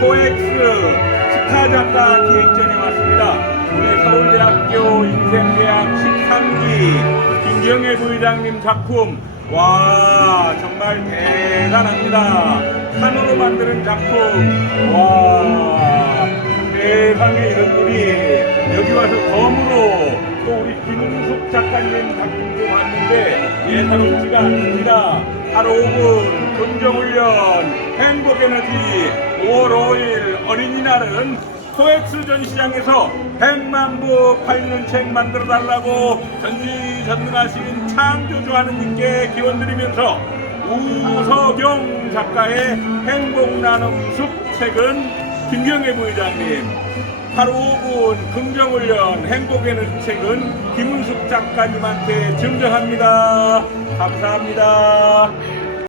스타 작가 기획전에 왔습니다. 우리 서울대학교 인생대학 13기 김경애 부회장님 작품 와 정말 대단합니다. 산으로 만드는 작품 와 세상에 이런 분이 여기 와서 검으로 또 우리 김웅숙 작가님 작품도 봤는데 예사롭지가 않습니다. 하루 5분 긍정훈련 행복에너지 5월 5일 어린이날은 코엑스 전시장에서 100만 부 팔리는 책 만들어 달라고 전지전능하신 창조주하는 님께 기원드리면서 우서경 작가의 행복 나눔 숲 책은 김경애 부회장님 하루 5분 긍정훈련 행복에너지 책은 김은숙 작가님한테 증정합니다. 감사합니다.